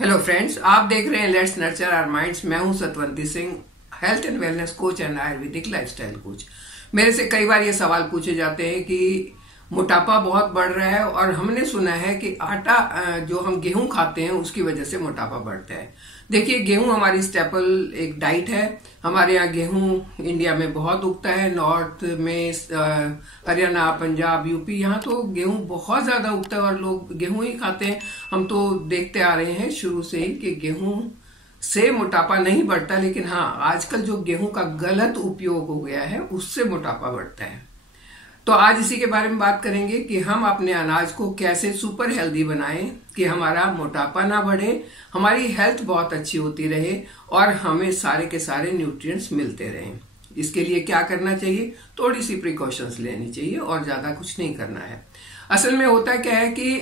Hello friends, आप देख रहे हैं लेट्स नर्चर आवर माइंड्स। मैं हूं Satwanti Singh, health and wellness coach and Ayurvedic lifestyle coach. मेरे से कई बार ये सवाल पूछे जाते हैं कि मोटापा बहुत बढ़ रहा है और हमने सुना है कि आटा जो हम गेहूं खाते हैं उसकी वजह से मोटापा बढ़ता है। देखिए, गेहूं हमारी स्टेपल एक डाइट है। हमारे यहाँ गेहूं इंडिया में बहुत उगता है। नॉर्थ में हरियाणा, पंजाब, यूपी, यहाँ तो गेहूं बहुत ज्यादा उगता है और लोग गेहूं ही खाते हैं। हम तो देखते आ रहे हैं शुरू से ही कि गेहूं से मोटापा नहीं बढ़ता, लेकिन हाँ, आजकल जो गेहूं का गलत उपयोग हो गया है उससे मोटापा बढ़ता है। तो आज इसी के बारे में बात करेंगे कि हम अपने अनाज को कैसे सुपर हेल्दी बनाएं कि हमारा मोटापा ना बढ़े, हमारी हेल्थ बहुत अच्छी होती रहे और हमें सारे के सारे न्यूट्रिएंट्स मिलते रहें। इसके लिए क्या करना चाहिए? थोड़ी सी प्रिकॉशंस लेनी चाहिए और ज्यादा कुछ नहीं करना है। असल में होता क्या है कि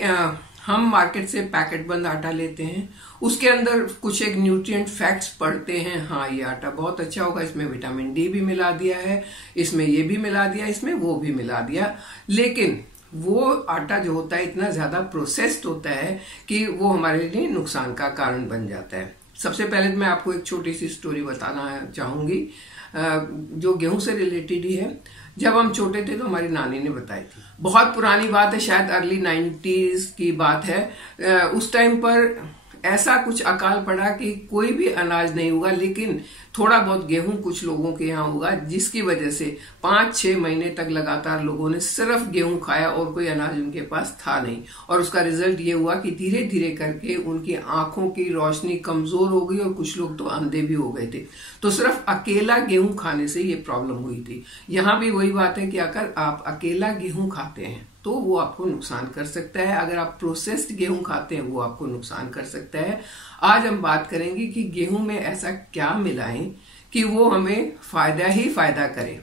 हम मार्केट से पैकेट बंद आटा लेते हैं, उसके अंदर कुछ एक न्यूट्रिएंट फैक्ट्स पढ़ते हैं। हाँ, ये आटा बहुत अच्छा होगा, इसमें विटामिन डी भी मिला दिया है, इसमें ये भी मिला दिया, इसमें वो भी मिला दिया। लेकिन वो आटा जो होता है इतना ज्यादा प्रोसेस्ड होता है कि वो हमारे लिए नुकसान का कारण बन जाता है। सबसे पहले मैं आपको एक छोटी सी स्टोरी बताना चाहूंगी जो गेहूं से रिलेटेड ही है। जब हम छोटे थे तो हमारी नानी ने बताई थी, बहुत पुरानी बात है, शायद अर्ली 90s की बात है। उस टाइम पर ऐसा कुछ अकाल पड़ा कि कोई भी अनाज नहीं हुआ, लेकिन थोड़ा बहुत गेहूं कुछ लोगों के यहाँ हुआ, जिसकी वजह से 5-6 महीने तक लगातार लोगों ने सिर्फ गेहूं खाया और कोई अनाज उनके पास था नहीं। और उसका रिजल्ट ये हुआ कि धीरे धीरे करके उनकी आंखों की रोशनी कमजोर हो गई और कुछ लोग तो अंधे भी हो गए थे। तो सिर्फ अकेला गेहूं खाने से ये प्रॉब्लम हुई थी। यहाँ भी वही बात है कि अगर आप अकेला गेहूं खाते हैं तो वो आपको नुकसान कर सकता है। अगर आप प्रोसेस्ड गेहूं खाते हैं वो आपको नुकसान कर सकता है। आज हम बात करेंगे कि गेहूं में ऐसा क्या मिलाएं कि वो हमें फायदा ही फायदा करे।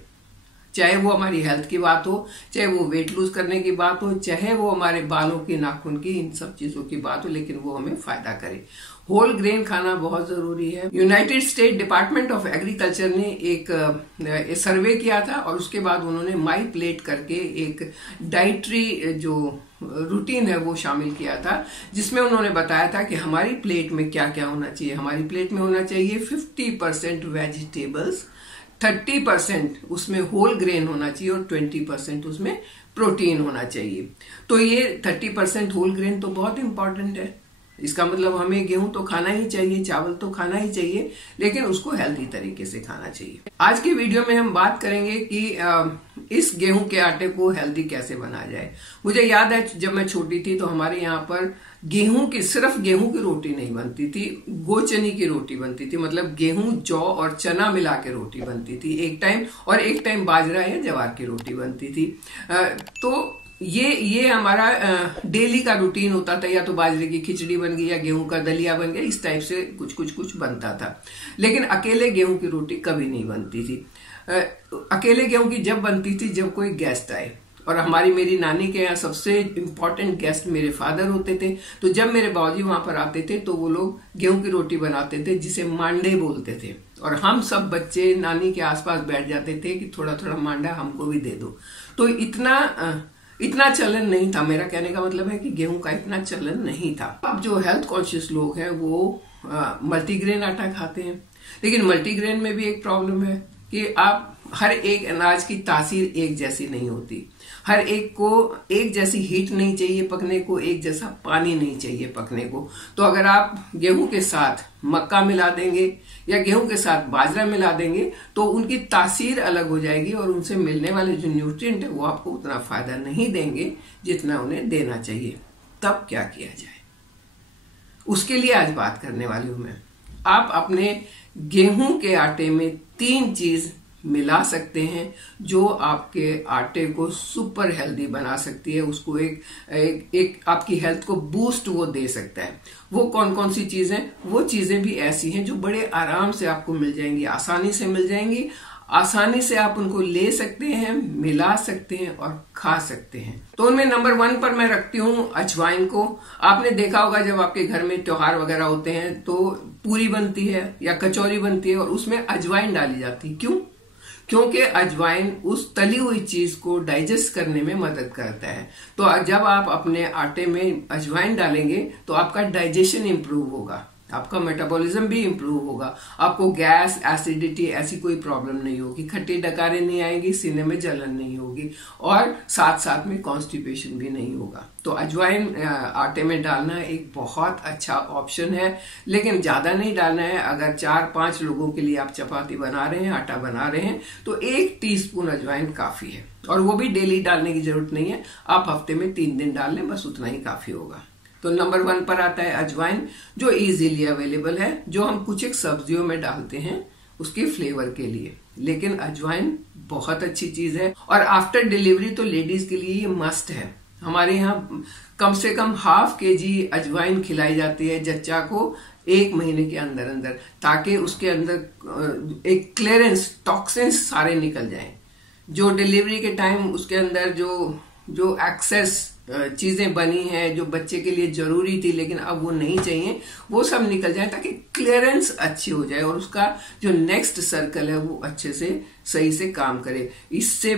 चाहे वो हमारी हेल्थ की बात हो, चाहे वो वेट लूज करने की बात हो, चाहे वो हमारे बालों की, नाखून की, इन सब चीजों की बात हो, लेकिन वो हमें फायदा करे। होल ग्रेन खाना बहुत जरूरी है। United state department of agriculture ने एक सर्वे किया था और उसके बाद उन्होंने माई प्लेट करके एक डाइटरी जो रूटीन है वो शामिल किया था, जिसमें उन्होंने बताया था कि हमारी प्लेट में क्या क्या होना चाहिए। हमारी प्लेट में होना चाहिए 50% वेजिटेबल्स, 30% उसमें होल ग्रेन होना चाहिए और 20% उसमें प्रोटीन होना चाहिए। तो ये 30% होल ग्रेन तो बहुत इंपॉर्टेंट है। इसका मतलब हमें गेहूं तो खाना ही चाहिए, चावल तो खाना ही चाहिए, लेकिन उसको हेल्दी तरीके से खाना चाहिए। आज के वीडियो में हम बात करेंगे कि इस गेहूं के आटे को हेल्दी कैसे बनाया जाए। मुझे याद है जब मैं छोटी थी तो हमारे यहाँ पर सिर्फ गेहूं की रोटी नहीं बनती थी, गोचनी की रोटी बनती थी। मतलब गेहूं, जौ और चना मिला के रोटी बनती थी एक टाइम, और एक टाइम बाजरा या ज्वार की रोटी बनती थी। तो ये हमारा डेली का रूटीन होता था। या तो बाजरे की खिचड़ी बन गई या गेहूं का दलिया बन गया, इस टाइप से कुछ बनता था। लेकिन अकेले गेहूं की रोटी कभी नहीं बनती थी। अकेले गेहूं की जब बनती थी जब कोई गेस्ट आए, और मेरी नानी के यहाँ सबसे इम्पोर्टेंट गेस्ट मेरे फादर होते थे। तो जब मेरे बाबूजी वहां पर आते थे तो वो लोग गेहूं की रोटी बनाते थे, जिसे मांडे बोलते थे। और हम सब बच्चे नानी के आसपास बैठ जाते थे कि थोड़ा थोड़ा मांडा हमको भी दे दो। तो इतना चलन नहीं था। मेरा कहने का मतलब है कि गेहूं का इतना चलन नहीं था। अब जो हेल्थ कॉन्शियस लोग हैं वो मल्टीग्रेन आटा खाते हैं, लेकिन मल्टीग्रेन में भी एक प्रॉब्लम है कि आप हर एक अनाज की तासीर एक जैसी नहीं होती। हर एक को एक जैसी हीट नहीं चाहिए पकने को, एक जैसा पानी नहीं चाहिए पकने को। तो अगर आप गेहूं के साथ मक्का मिला देंगे या गेहूं के साथ बाजरा मिला देंगे तो उनकी तासीर अलग हो जाएगी और उनसे मिलने वाले जो न्यूट्रिएंट है वो आपको उतना फायदा नहीं देंगे जितना उन्हें देना चाहिए। तब क्या किया जाए, उसके लिए आज बात करने वाली हूं मैं। आप अपने गेहूं के आटे में 3 चीज मिला सकते हैं जो आपके आटे को सुपर हेल्दी बना सकती है। उसको एक आपकी हेल्थ को बूस्ट वो दे सकता है। वो कौन कौन सी चीजें? वो चीजें भी ऐसी हैं जो बड़े आराम से आपको मिल जाएंगी, आसानी से मिल जाएंगी, आसानी से आप उनको ले सकते हैं, मिला सकते हैं और खा सकते हैं। तो उनमें नंबर 1 पर मैं रखती हूँ अजवाइन को। आपने देखा होगा जब आपके घर में त्योहार वगैरह होते हैं तो पूरी बनती है या कचौरी बनती है और उसमें अजवाइन डाली जाती है। क्यों? क्योंकि अजवाइन उस तली हुई चीज को डाइजेस्ट करने में मदद करता है। तो जब आप अपने आटे में अजवाइन डालेंगे तो आपका डाइजेशन इंप्रूव होगा, आपका मेटाबॉलिज्म भी इंप्रूव होगा, आपको गैस, एसिडिटी ऐसी कोई प्रॉब्लम नहीं होगी, खट्टी डकारें नहीं आएंगी, सीने में जलन नहीं होगी और साथ साथ में कॉन्स्टिपेशन भी नहीं होगा। तो अजवाइन आटे में डालना एक बहुत अच्छा ऑप्शन है, लेकिन ज्यादा नहीं डालना है। अगर 4-5 लोगों के लिए आप चपाती बना रहे हैं, आटा बना रहे हैं, तो 1 टीस्पून अजवाइन काफी है। और वो भी डेली डालने की जरूरत नहीं है, आप हफ्ते में 3 दिन डाल लें, बस उतना ही काफी होगा। तो नंबर 1 पर आता है अजवाइन, जो इजीली अवेलेबल है, जो हम कुछ एक सब्जियों में डालते हैं उसके फ्लेवर के लिए। लेकिन अजवाइन बहुत अच्छी चीज है और आफ्टर डिलीवरी तो लेडीज के लिए ये मस्ट है। हमारे यहाँ कम से कम ½ kg अजवाइन खिलाई जाती है जच्चा को 1 महीने के अंदर अंदर, ताकि उसके अंदर एक क्लियरेंस, टॉक्सिन्स सारे निकल जाएं। जो डिलीवरी के टाइम उसके अंदर जो एक्सेस चीजें बनी हैं, जो बच्चे के लिए जरूरी थी लेकिन अब वो नहीं चाहिए, वो सब निकल जाए ताकि क्लियरेंस अच्छी हो जाए और उसका जो नेक्स्ट सर्कल है वो अच्छे से सही से काम करे। इससे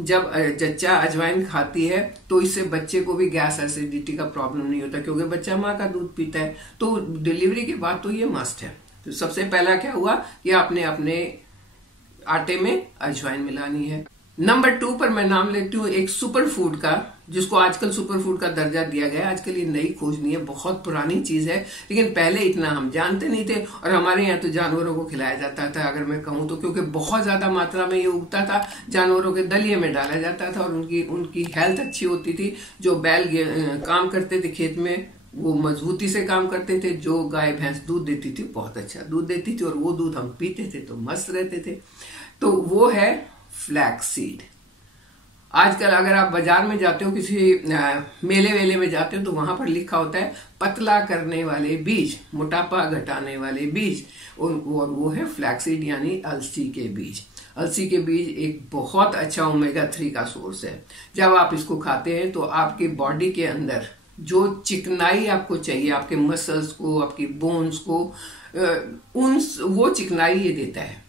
जब जच्चा अजवाइन खाती है तो इससे बच्चे को भी गैस, एसिडिटी का प्रॉब्लम नहीं होता, क्योंकि बच्चा माँ का दूध पीता है। तो डिलीवरी के बाद तो ये मस्ट है। तो सबसे पहला क्या हुआ कि आपने अपने आटे में अजवाइन मिलानी है। नंबर 2 पर मैं नाम लेती हूँ एक सुपर फूड का, जिसको आजकल सुपर फूड का दर्जा दिया गया है। आजकल ये नई खोज नहीं है, बहुत पुरानी चीज है, लेकिन पहले इतना हम जानते नहीं थे और हमारे यहाँ तो जानवरों को खिलाया जाता था, अगर मैं कहूँ तो, क्योंकि बहुत ज्यादा मात्रा में ये उगता था, जानवरों के दलिये में डाला जाता था और उनकी हेल्थ अच्छी होती थी। जो बैल काम करते थे खेत में वो मजबूती से काम करते थे, जो गाय भैंस दूध देती थी बहुत अच्छा दूध देती थी और वो दूध हम पीते थे तो मस्त रहते थे। तो वो है फ्लैक्स सीड। आजकल अगर आप बाजार में जाते हो, किसी मेले वेले में जाते हो, तो वहां पर लिखा होता है पतला करने वाले बीज, मोटापा घटाने वाले बीज, और वो है फ्लैक्सीड यानी अलसी के बीज। अलसी के बीज एक बहुत अच्छा ओमेगा 3 का सोर्स है। जब आप इसको खाते हैं तो आपके बॉडी के अंदर जो चिकनाई आपको चाहिए, आपके मसल्स को, आपकी बोन्स को, वो चिकनाई ये देता है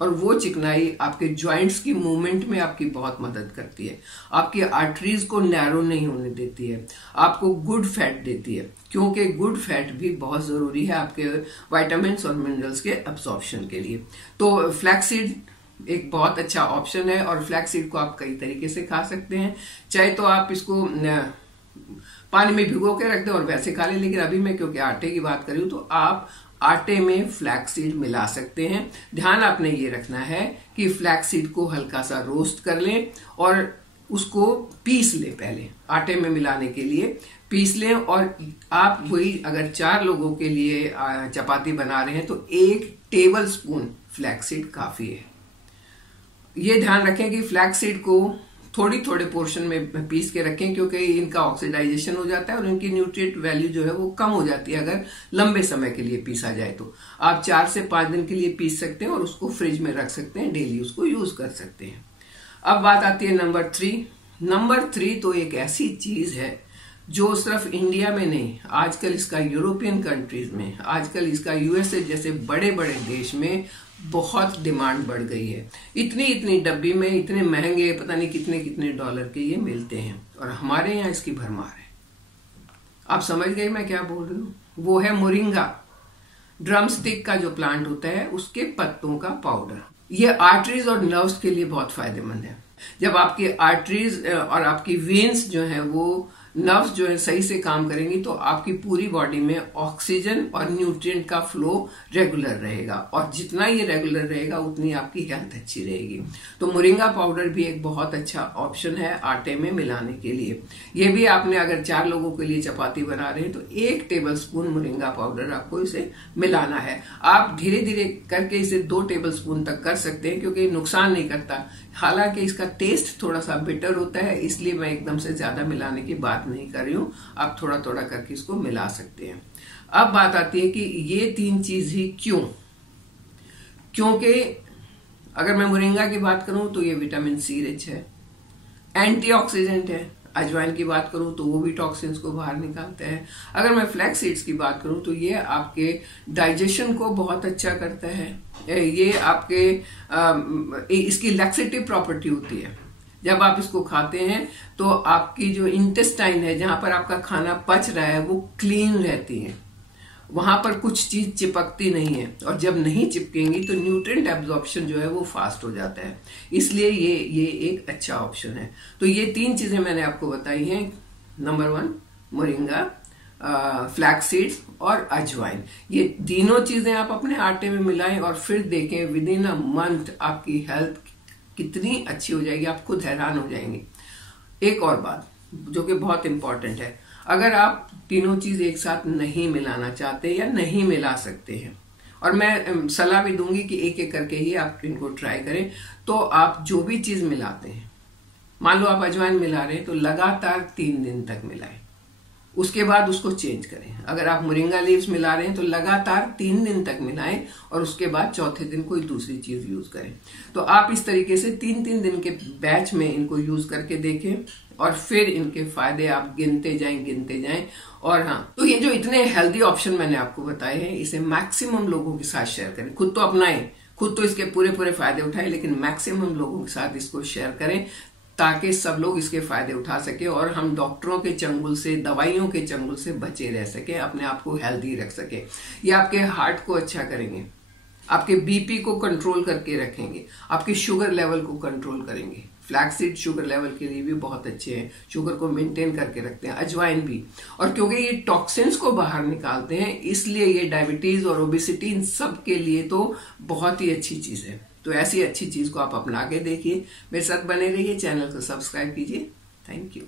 और वो चिकनाई आपके जॉइंट्स की मूवमेंट में आपकी बहुत मदद करती है। आपकी आर्टरीज को नैरो नहीं होने देती है, आपको गुड फैट देती है, क्योंकि गुड फैट भी बहुत जरूरी है आपके विटामिन्स और मिनरल्स के अब्सॉर्प्शन के लिए। तो फ्लैक्सीड एक बहुत अच्छा ऑप्शन है और फ्लैक्सीड को आप कई तरीके से खा सकते हैं। चाहे तो आप इसको पानी में भिगो के रख दें और वैसे खा लें, लेकिन अभी मैं क्योंकि आटे की बात करूं तो आप आटे में फ्लैक्सीड मिला सकते हैं। ध्यान आपने ये रखना है कि फ्लैक्सीड को हल्का सा रोस्ट कर लें और उसको पीस लें। पहले आटे में मिलाने के लिए पीस लें और आप वही अगर 4 लोगों के लिए चपाती बना रहे हैं तो 1 टेबल स्पून फ्लैक्सीड काफी है। ये ध्यान रखें कि फ्लैक्सीड को थोड़े पोर्शन में पीस के रखें, क्योंकि इनका ऑक्सीडाइजेशन हो जाता है और इनकी न्यूट्रिएंट वैल्यू जो है वो कम हो जाती है अगर लंबे समय के लिए पीसा जाए। तो आप 4 से 5 दिन के लिए पीस सकते हैं और उसको फ्रिज में रख सकते हैं, डेली उसको यूज कर सकते हैं। अब बात आती है नंबर 3। नंबर 3 तो एक ऐसी चीज है जो सिर्फ इंडिया में नहीं, आजकल इसका यूरोपियन कंट्रीज में, आजकल इसका यूएसए जैसे बड़े बड़े देश में बहुत डिमांड बढ़ गई है। इतनी डब्बी में इतने महंगे, पता नहीं कितने डॉलर के ये मिलते हैं और हमारे यहाँ इसकी भरमार है। आप समझ गए मैं क्या बोल रही हूँ? वो है मोरिंगा, ड्रमस्टिक का जो प्लांट होता है उसके पत्तों का पाउडर। ये आर्टरीज और नर्व्स के लिए बहुत फायदेमंद है। जब आपकी आर्टरीज और आपकी वेन्स जो है वो नर्व्स जो है सही से काम करेंगी तो आपकी पूरी बॉडी में ऑक्सीजन और न्यूट्रिएंट का फ्लो रेगुलर रहेगा और जितना ये रेगुलर रहेगा उतनी आपकी हेल्थ अच्छी रहेगी। तो मोरिंगा पाउडर भी एक बहुत अच्छा ऑप्शन है आटे में मिलाने के लिए। ये भी आपने अगर 4 लोगों के लिए चपाती बना रहे हैं तो 1 टेबल स्पून मोरिंगा पाउडर आपको इसे मिलाना है। आप धीरे धीरे करके इसे 2 टेबल स्पून तक कर सकते हैं क्योंकि नुकसान नहीं करता। हालांकि इसका टेस्ट थोड़ा सा बिटर होता है, इसलिए मैं एकदम से ज्यादा मिलाने की बात नहीं कर रही हूँ। आप थोड़ा थोड़ा करके इसको मिला सकते हैं। अब बात आती है कि ये 3 चीज ही क्यों? क्योंकि अगर मैं मोरिंगा की बात करूं तो ये विटामिन सी रिच है, एंटीऑक्सीडेंट है। अजवाइन की बात करूं तो वो भी टॉक्सिन्स को बाहर निकालता है। अगर मैं फ्लैक्स सीड्स की बात करूं तो ये आपके डाइजेशन को बहुत अच्छा करता है। ये आपके इसकी लैक्सेटिव प्रॉपर्टी होती है। जब आप इसको खाते हैं तो आपकी जो इंटेस्टाइन है, जहां पर आपका खाना पच रहा है, वो क्लीन रहती है, वहां पर कुछ चीज चिपकती नहीं है, और जब नहीं चिपकेंगी तो न्यूट्रिएंट एब्जॉर्प्शन जो है वो फास्ट हो जाता है। इसलिए ये एक अच्छा ऑप्शन है। तो ये 3 चीजें मैंने आपको बताई हैं। नंबर 1 मोरिंगा, फ्लैक्स सीड्स और अजवाइन। ये तीनों चीजें आप अपने आटे में मिलाएं और फिर देखें विद इन अ मंथ आपकी हेल्थ कितनी अच्छी हो जाएगी, आप खुद हैरान हो जाएंगे। एक और बात जो कि बहुत इंपॉर्टेंट है, अगर आप तीनों चीज एक साथ नहीं मिलाना चाहते या नहीं मिला सकते हैं, और मैं सलाह भी दूंगी कि एक एक करके ही आप इनको ट्राई करें, तो आप जो भी चीज मिलाते हैं, मान लो आप अजवाइन मिला रहे हैं तो लगातार 3 दिन तक मिलाएं, उसके बाद उसको चेंज करें। अगर आप मोरिंगा लीव्स मिला रहे हैं तो लगातार 3 दिन तक मिलाएं और उसके बाद चौथे दिन कोई दूसरी चीज यूज करें। तो आप इस तरीके से 3-3 दिन के बैच में इनको यूज करके देखें और फिर इनके फायदे आप गिनते जाएं। और हाँ, तो ये जो इतने हेल्दी ऑप्शन मैंने आपको बताए हैं, इसे मैक्सिमम लोगों के साथ शेयर करें। खुद तो अपनाएं, खुद तो इसके पूरे फायदे उठाएं, लेकिन मैक्सिमम लोगों के साथ इसको शेयर करें ताकि सब लोग इसके फायदे उठा सके और हम डॉक्टरों के चंगुल से, दवाइयों के चंगुल से बचे रह सके, अपने आप को हेल्दी रख सके। ये आपके हार्ट को अच्छा करेंगे, आपके बीपी को कंट्रोल करके रखेंगे, आपके शुगर लेवल को कंट्रोल करेंगे। फ्लैक्स सीड शुगर लेवल के लिए भी बहुत अच्छे हैं, शुगर को मेंटेन करके रखते हैं, अजवाइन भी। और क्योंकि ये टॉक्सिन्स को बाहर निकालते हैं, इसलिए ये डायबिटीज और ओबेसिटी इन सब के लिए तो बहुत ही अच्छी चीज है। तो ऐसी अच्छी चीज को आप अपना के देखिए, मेरे साथ बने रहिए, चैनल को सब्सक्राइब कीजिए। Thank you.